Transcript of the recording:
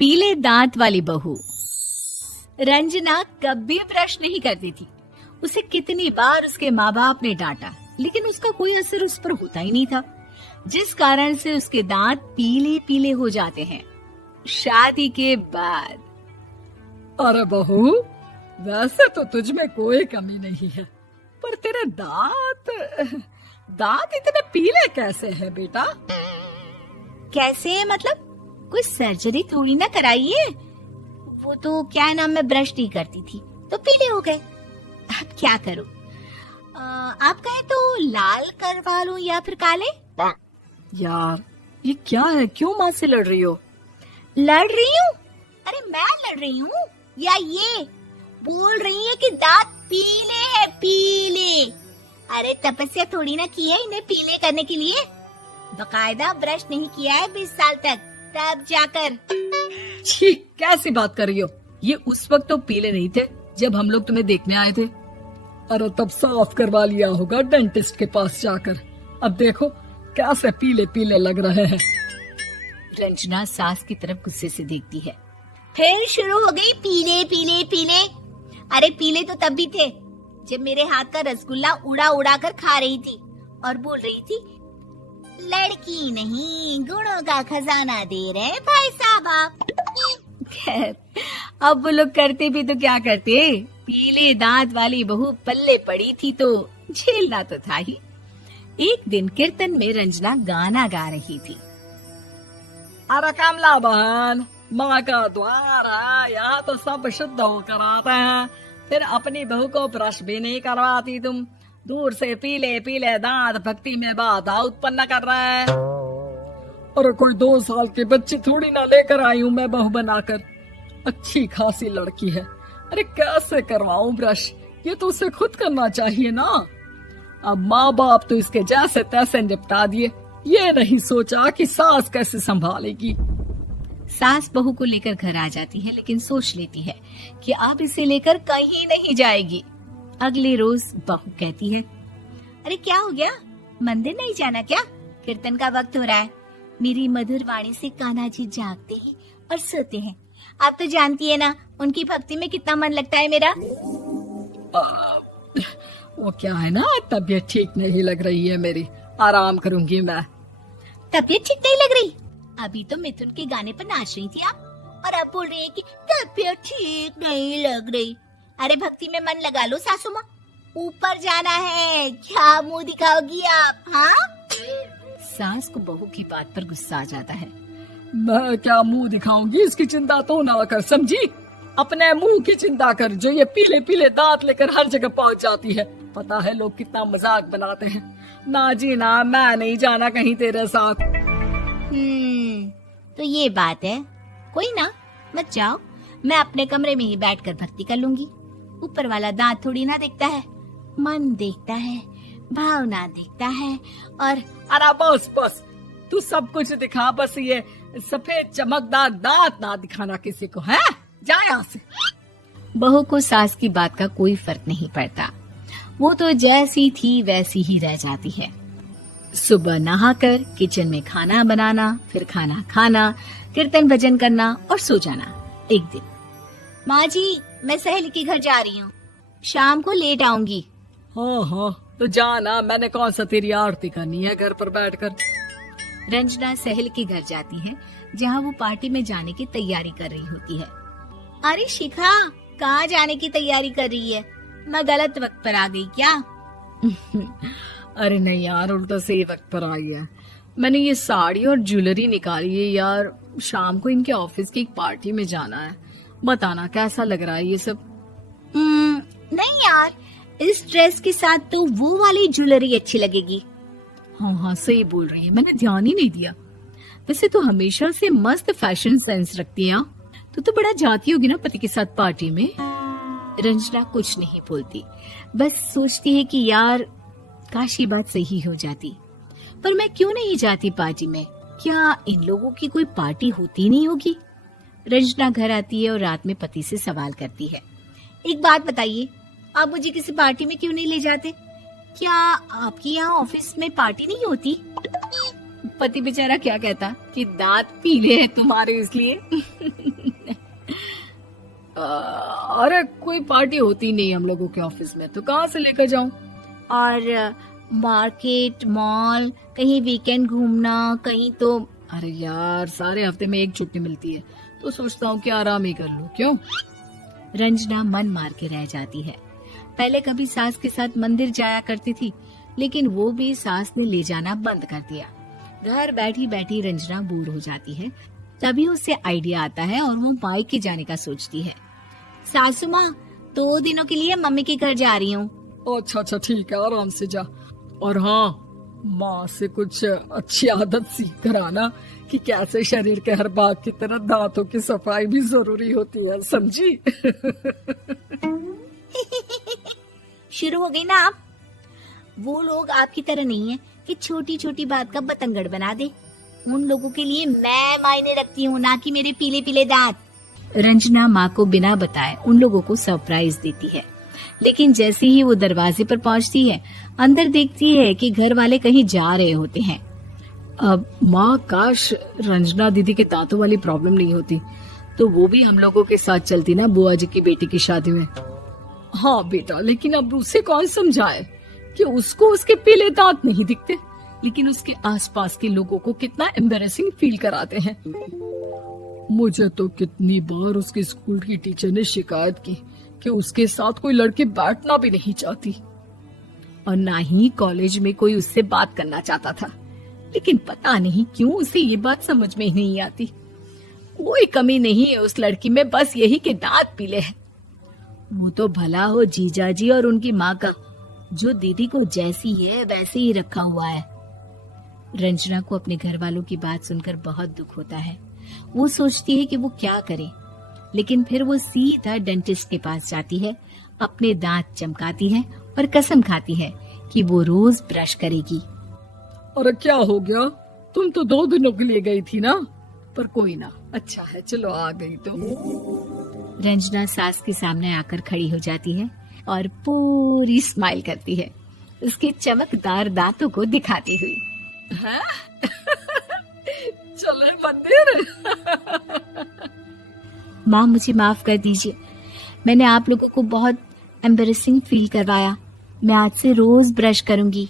पीले दांत वाली बहू। रंजना कभी ब्रश नहीं करती थी। उसे कितनी बार उसके माँ बाप ने डांटा, लेकिन उसका कोई असर उस पर होता ही नहीं था, जिस कारण से उसके दांत पीले पीले हो जाते हैं। शादी के बाद। अरे बहू, वैसे तो तुझ में कोई कमी नहीं है, पर तेरे दांत इतने पीले कैसे हैं बेटा? कैसे मतलब? कोई सर्जरी थोड़ी ना कराई है। वो तो क्या नाम, मैं ब्रश नहीं करती थी तो पीले हो गए। अब क्या करूं? आप कहें तो लाल करवा लूं या फिर काले? यार ये क्या है, क्यों माँ से लड़ रही हो? लड़ रही हूँ? अरे मैं लड़ रही हूँ या ये बोल रही है कि दांत पीले हैं, पीले। अरे तपस्या थोड़ी ना की है इन्हें पीले करने के लिए। बकायदा ब्रश नहीं किया है 20 साल तक, तब जाकर। छी, कैसी बात कर रही हो? ये उस वक्त तो पीले नहीं थे जब हम लोग तुम्हें देखने आए थे। अरे तब साफ करवा लिया होगा डेंटिस्ट के पास जाकर। अब देखो कैसे पीले पीले लग रहे हैं। रंजना सास की तरफ गुस्से से देखती है। फिर शुरू हो गई पीले पीले पीले। अरे पीले तो तब भी थे जब मेरे हाथ का रसगुल्ला उड़ा उड़ा कर खा रही थी और बोल रही थी, लड़की नहीं गुणों का खजाना दे रहे भाई साहब आप। खैर, अब वो लोग करते भी तो क्या करते, पीले दांत वाली बहू पल्ले पड़ी थी तो झेलना तो था ही। एक दिन कीर्तन में रंजना गाना गा रही थी। अरे कमला बहन, माँ का द्वार है, यहाँ तो सब शुद्ध होकर आते हैं, फिर अपनी बहू को ब्रश भी नहीं करवाती तुम। दूर से पीले पीले दांत भक्ति में बाधा उत्पन्न कर रहे हैं। अरे कोई 2 साल के बच्चे थोड़ी ना लेकर आई हूँ मैं बहू बनाकर। अच्छी खासी लड़की है, अरे कैसे करवाऊं ब्रश? ये तो उसे खुद करना चाहिए ना। अब माँ बाप तो इसके जैसे तैसे निपटा दिए, ये नहीं सोचा कि सास कैसे संभालेगी। सास बहू को लेकर घर आ जाती है, लेकिन सोच लेती है कि अब इसे लेकर कहीं नहीं जाएगी। अगले रोज बहू कहती है, अरे क्या हो गया, मंदिर नहीं जाना क्या? कीर्तन का वक्त हो रहा है। मेरी मधुर वाणी से कान्हा जी जागते हैं और सोते हैं। आप तो जानती है ना उनकी भक्ति में कितना मन लगता है मेरा। वो क्या है ना, तबीयत ठीक नहीं लग रही है मेरी, आराम करूंगी मैं। तबीयत ठीक नहीं लग रही? अभी तो मिथुन के गाने पर नाच रही थी आप, और अब बोल रही है कि तबीयत ठीक नहीं लग रही। अरे भक्ति में मन लगा लो सासू माँ, ऊपर जाना है, क्या मुंह दिखाओगी आप? हाँ? सास को बहू की बात पर गुस्सा आ जाता है। मैं क्या मुंह दिखाऊंगी, इसकी चिंता तो ना कर, समझी? अपने मुंह की चिंता कर, जो ये पीले पीले दांत लेकर हर जगह पहुंच जाती है। पता है लोग कितना मजाक बनाते हैं। ना जी ना, मैं नहीं जाना कहीं तेरे साथ। तो ये बात है। कोई ना, मत जाओ, मैं अपने कमरे में ही बैठकर भक्ति कर लूंगी। ऊपर वाला दांत थोड़ी ना देखता है, मन देखता है, भावना देखता है। और अरे बस बस, तू सब कुछ दिखा, बस ये सफेद चमकदार दांत ना दिखाना किसी को, है? जा यहाँ से। बहू को सास की बात का कोई फर्क नहीं पड़ता, वो तो जैसी थी वैसी ही रह जाती है। सुबह नहाकर किचन में खाना बनाना, फिर खाना खाना, कीर्तन भजन करना और सो जाना। एक दिन, माँ जी मैं सहेली के घर जा रही हूँ, शाम को लेट आऊंगी। हाँ हाँ तो जाना, मैंने कौन सा तेरी आरती करनी है घर पर बैठकर। रंजना सहेली के घर जाती है, जहाँ वो पार्टी में जाने की तैयारी कर रही होती है। अरे शिखा, कहाँ जाने की तैयारी कर रही है? मैं गलत वक्त पर आ गई क्या? अरे नहीं यार, उल्टा सही वक्त पर आई है। मैंने ये साड़ी और ज्वेलरी निकाली है यार, शाम को इनके ऑफिस की एक पार्टी में जाना है। बताना कैसा लग रहा है ये सब? नहीं यार, इस ड्रेस के साथ तो वो वाली ज्वेलरी अच्छी लगेगी। हाँ हाँ सही बोल रही है, मैंने ध्यान ही नहीं दिया। वैसे तो हमेशा से मस्त फैशन सेंस रखती है। तो बड़ा जाती होगी ना पति के साथ पार्टी में। रंजना कुछ नहीं बोलती, बस सोचती है कि यार काश ये बात सही हो जाती, पर मैं क्यों नहीं जाती पार्टी में? क्या इन लोगों की कोई पार्टी होती नहीं होगी? रंजना घर आती है और रात में पति से सवाल करती है, एक बात बताइए, आप मुझे किसी पार्टी में क्यों नहीं ले जाते? क्या आपकी यहाँ ऑफिस में पार्टी नहीं होती? पति बेचारा क्या कहता कि दांत पीले हैं तुम्हारे इसलिए। अरे कोई पार्टी होती नहीं हम लोगों के ऑफिस में, तो कहाँ से लेकर जाऊं? और मार्केट, मॉल, कहीं वीकेंड घूमना, कहीं तो। अरे यार सारे हफ्ते में एक छुट्टी मिलती है, तो सोचता हूँ कि आराम ही कर लूं। क्यों? रंजना मन मार के रह जाती है। पहले कभी सास के साथ मंदिर जाया करती थी, लेकिन वो भी सास ने ले जाना बंद कर दिया। घर बैठी बैठी रंजना बोर हो जाती है। तभी उसे आइडिया आता है और वो मायके जाने का सोचती है। सासू माँ, 2 दिनों के लिए मम्मी के घर जा रही हूँ। अच्छा ठीक है, आराम से जा। और हाँ, माँ से कुछ अच्छी आदत सीख कर आना कि कैसे शरीर के हर भाग की तरह दांतों की सफाई भी जरूरी होती है, समझी? शुरू हो गई ना आप। वो लोग आपकी तरह नहीं है कि छोटी छोटी बात का बतंगड़ बना दे। उन लोगों के लिए मैं मायने रखती हूँ, ना कि मेरे पीले पीले दांत। रंजना माँ को बिना बताए उन लोगों को सरप्राइज देती है, लेकिन जैसे ही वो दरवाजे पर पहुँचती है, अंदर देखती है कि घर वाले कहीं जा रहे होते हैं। अब माँ, काश रंजना दीदी के दांतों वाली प्रॉब्लम नहीं होती, तो वो भी हम लोगों के साथ चलती ना बुआ जी की बेटी की शादी में। हाँ बेटा, लेकिन अब उसे कौन समझाए कि उसको उसके पीले दांत नहीं दिखते, लेकिन उसके आसपास के लोगों को कितना एम्बैरेसिंग फील कराते हैं। मुझे तो कितनी बार उसके स्कूल की टीचर ने शिकायत की कि उसके साथ कोई लड़की बैठना भी नहीं चाहती, और ना ही कॉलेज में कोई उससे बात करना चाहता था। लेकिन पता नहीं क्यों उसे ये बात समझ में ही नहीं आती। कोई कमी नहीं है उस लड़की में, बस यही कि दांत पीले हैं। वो तो भला हो जीजा जी और उनकी माँ का, जो दीदी को जैसी है वैसे ही रखा हुआ है। रंजना को अपने घर वालों की बात सुनकर बहुत दुख होता है। वो सोचती है कि वो क्या करे, लेकिन फिर वो सीधा डेंटिस्ट के पास जाती है, अपने दांत चमकाती है और कसम खाती है कि वो रोज ब्रश करेगी। अरे क्या हो गया? तुम तो 2 दिनों के लिए गई थी ना? पर कोई ना, अच्छा है, चलो आ गई तो। रंजना सास के सामने आकर खड़ी हो जाती है और पूरी स्माइल करती है, उसके चमकदार दांतों को दिखाती हुई। हैं? चले मंदिर? माँ, मुझे माफ कर दीजिए, मैंने आप लोगों को बहुत एम्बैरेसिंग फील करवाया। मैं आज से रोज ब्रश करूंगी।